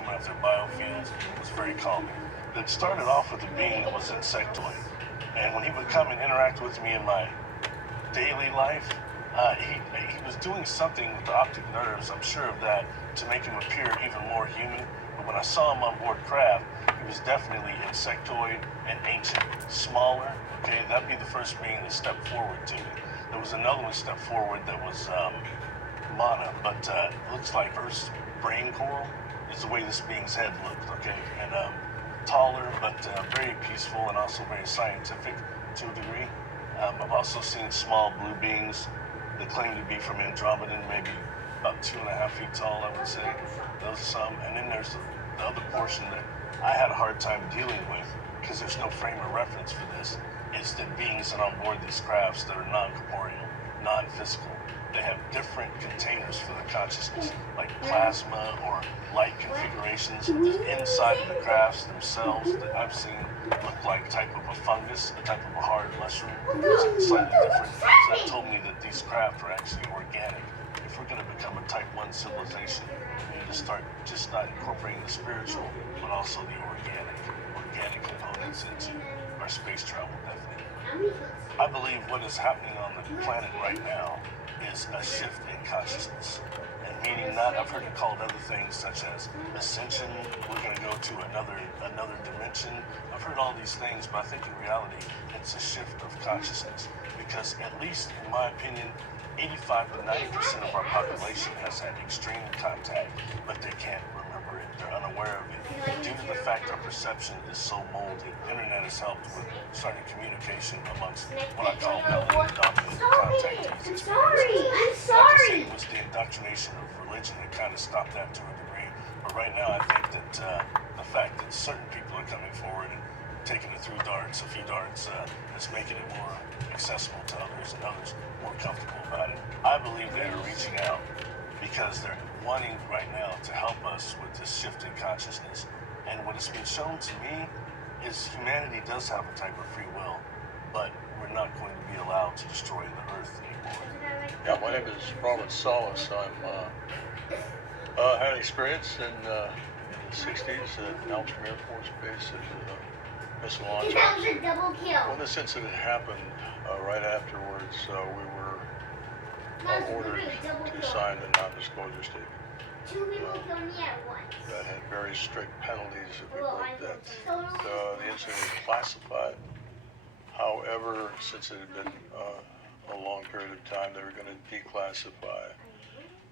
coming off their biofields was very calming. But it started off with a being that was insectoid. And when he would come and interact with me in my daily life, he was doing something with the optic nerves, I'm sure of that, to make him appear even more human. But when I saw him on board craft, he was definitely insectoid and ancient, smaller. Okay, that'd be the first being that stepped forward to me. There was another one stepped forward that was Mana, but it looks like Earth's brain coral is the way this being's head looked. Okay, and taller, but very peaceful and also very scientific to a degree. I've also seen small blue beings that claim to be from Andromeda, maybe about 2.5 feet tall, I would say. Those are some. And then there's the other portion that I had a hard time dealing with because there's no frame of reference for this. It's the beings that are on board these crafts that are non-corporeal, non-physical. They have different containers for the consciousness, like plasma or light configurations inside of the crafts themselves that I've seen look like a type of a fungus, a type of a hard mushroom, slightly different. So that told me that these craft are actually organic. If we're going to become a type 1 civilization, we need to start just not incorporating the spiritual, but also the organic components into our space travel definitely. I believe what is happening on the planet right now is a shift in consciousness. And meaning not, I've heard it called other things such as ascension, we're going to go to another dimension. I've heard all these things, but I think in reality, it's a shift of consciousness. Because at least in my opinion, 85 to 90% of our population has had extreme contact, but they can't remember it. They're unaware of it. Due to the fact our perception is so molded, internet has helped with starting communication amongst what I call melanin-dominated contact. I'm sorry. It was the indoctrination of religion that kind of stopped that to a degree. But right now, I think that the fact that certain people are coming forward and taking it through darts, a few darts, is making it more accessible to others and others more comfortable about it. I believe they are reaching out because they're wanting right now to help us with this shift in consciousness. And what has been shown to me is humanity does have a type of free will, but we're not going to be allowed to destroy the earth anymore. Yeah, my name is Robert Salas. I'm had experience in the 60s at Malmstrom Air Force Base as a missile launcher. That was a double kill. When this incident happened, right afterwards, we were ordered to sign the non-disclosure statement. Two people killed me at once. That had very strict penalties if we broke that. The incident was classified. However, since it had been a long period of time, they were going to declassify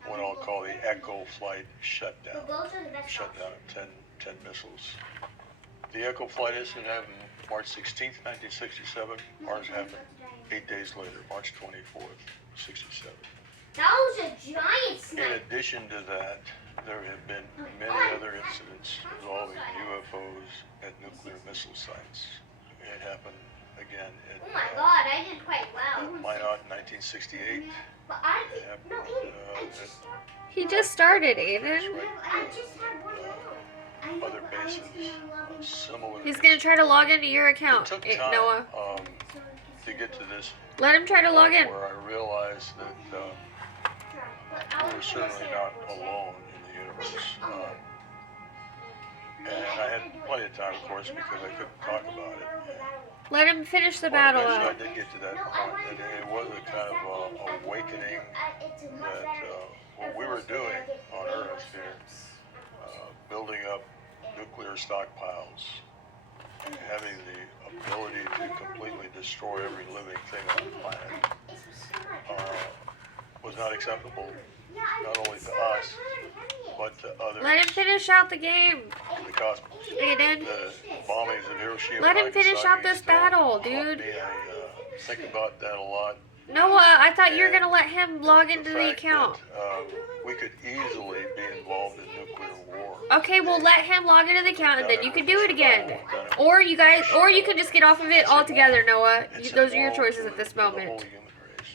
what I'll call the Echo flight shutdown. Shutdown of 10 missiles. The Echo flight incident happened March 16th, 1967. Ours happened 8 days later, March 24th, 67. That was a giant In snake. addition to that, there have been many other incidents involving UFOs at nuclear missile sites. It happened again at Oh my god, I did quite well. Minot in 1968. But I It happened no, I at just He just started, Aiden. I just had one more. other bases of similar. He's gonna try to log into your It account, took time Noah. to get to this Let him try to log in. where I realized that we were certainly not alone in the universe. And I had plenty of time, of course, because I couldn't talk about it. Let him finish the But battle eventually I out. did get to that point, and it was a kind of awakening that what we were doing on Earth here, building up nuclear stockpiles, and having the ability to completely destroy every living thing on the planet, was not acceptable, not only to us, but to others Let him finish out the game. in the cosmos. Aiden. The bombings of Hiroshima Let him and finish out Nagasaki this still battle, haunt dude. me. I think about that a lot. Noah, I thought you were gonna let him log The into the fact account. that, we could easily be involved in nuclear war. Okay, well let him log into the account and then you can do it again. Or you can just get off of it altogether, Noah. Those are your choices at this The whole moment. human race.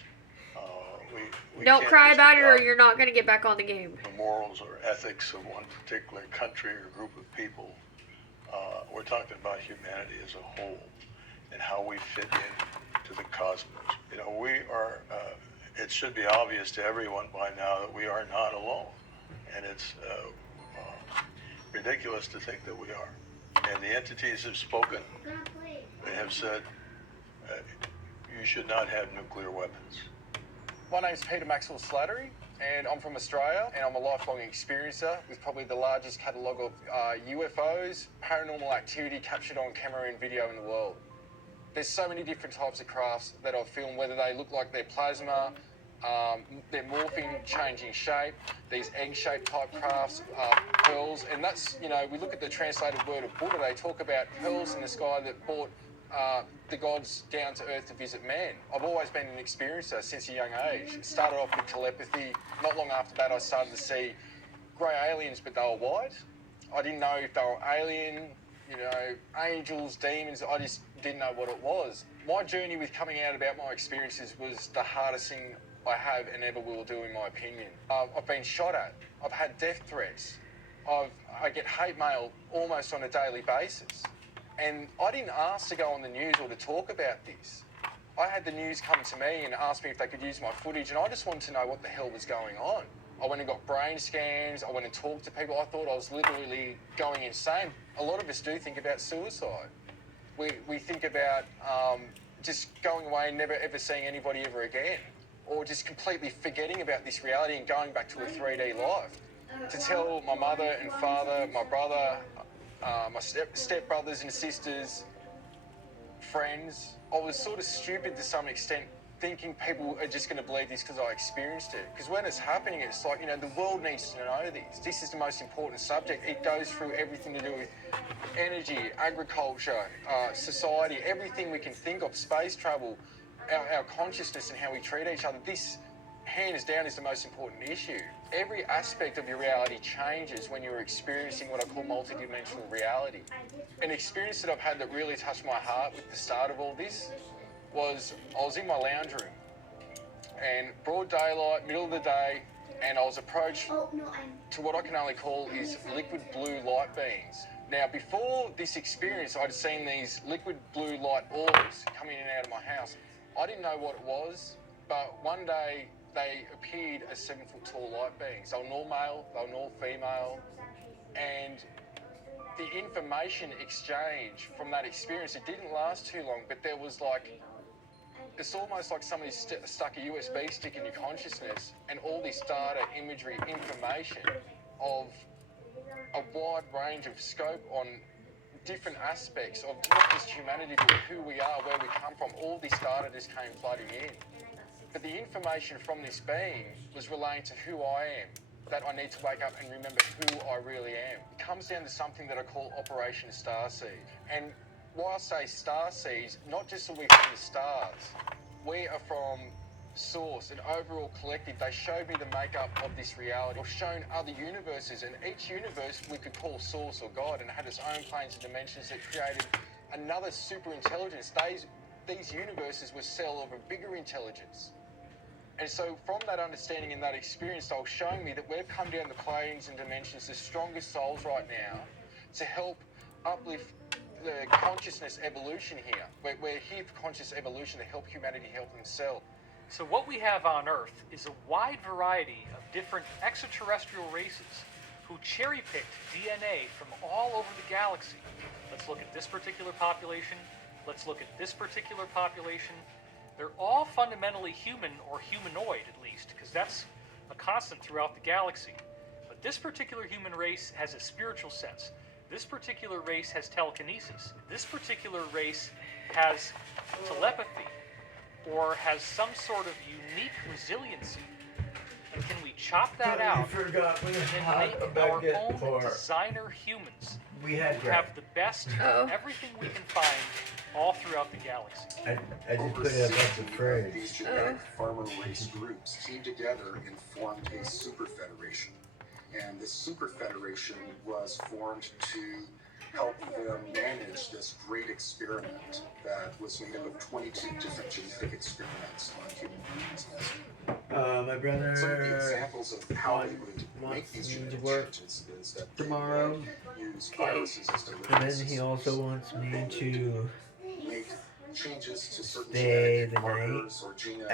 We Don't can't cry just about it or adopt you're not gonna get back on the game. the morals or ethics of one particular country or group of people. We're talking about humanity as a whole and how we fit into the cosmos. You know, we are, it should be obvious to everyone by now that we are not alone. And it's been ridiculous to think that we are. And the entities have spoken. They have said, you should not have nuclear weapons. My name's Peter Maxwell Slattery, and I'm from Australia, and I'm a lifelong experiencer with probably the largest catalogue of UFOs, paranormal activity captured on camera and video in the world. There's so many different types of crafts that I've filmed, whether they look like they're plasma, they're morphing, changing shape, these egg-shaped type crafts, pearls, and that's, you know, we look at the translated word of Buddha, they talk about pearls in the sky that brought the gods down to earth to visit man. I've always been an experiencer since a young age. It started off with telepathy. Not long after that, I started to see grey aliens, but they were white. I didn't know if they were alien, you know, angels, demons. I just didn't know what it was. My journey with coming out about my experiences was the hardest thing I have and ever will do, in my opinion. I've been shot at. I've had death threats. I get hate mail almost on a daily basis. And I didn't ask to go on the news or to talk about this. I had the news come to me and ask me if they could use my footage, and I just wanted to know what the hell was going on. I went and got brain scans, I went and talked to people. I thought I was literally going insane. A lot of us do think about suicide. We think about just going away and never ever seeing anybody ever again, or just completely forgetting about this reality and going back to a 3D life. To tell my mother and father, my brother, my step-brothers and sisters, friends, I was sort of stupid to some extent, thinking people are just going to believe this because I experienced it. Because when it's happening, it's like, you know, the world needs to know this. This is the most important subject. It goes through everything to do with energy, agriculture, society, everything we can think of, space travel, our consciousness and how we treat each other. This, hands down, is the most important issue. Every aspect of your reality changes when you're experiencing what I call multidimensional reality. An experience that I've had that really touched my heart with the start of all this was I was in my lounge room and broad daylight, middle of the day, and I was approached to what I can only call is liquid blue light beings. Now, before this experience, I'd seen these liquid blue light orbs coming in and out of my house. I didn't know what it was, but one day they appeared as 7-foot tall light beings. They were all male, they were all female, and the information exchange from that experience, it didn't last too long, but there was like, it's almost like somebody stuck a USB stick in your consciousness and all this data, imagery, information of a wide range of scope on different aspects of not just humanity, but who we are, where we come from. All this data just came flooding in. But the information from this being was relating to who I am, that I need to wake up and remember who I really am. It comes down to something that I call Operation Starseed. And why I say starseeds, not just are we from the stars, we are from Source, an overall collective. They showed me the makeup of this reality, or shown other universes, and each universe we could call Source or God, and had its own planes and dimensions that created another super intelligence. These universes were cell of a bigger intelligence. And so from that understanding and that experience, they were showing me that we've come down the planes and dimensions, the strongest souls right now, to help uplift the consciousness evolution here. We're here for conscious evolution to help humanity help themselves. So what we have on Earth is a wide variety of different extraterrestrial races who cherry-picked DNA from all over the galaxy. Let's look at this particular population. Let's look at this particular population. They're all fundamentally human, or humanoid at least, because that's a constant throughout the galaxy. But this particular human race has a spiritual sense. This particular race has telekinesis. This particular race has telepathy, or has some sort of unique resiliency. And can we chop that out and then make our own designer humans We had who have the best of everything we can find all throughout the galaxy? I just put it up as a phrase. These genetic farmer race groups came together and formed a super federation. And this super federation was formed to help them manage this great experiment that was made up of 22 different genetic experiments on human beings. My brother Some of the examples of how they would make these genetic changes is that tomorrow, they would use viruses as delivery and then he systems. also wants me to Make changes to certain stay genetic the night markers or gene at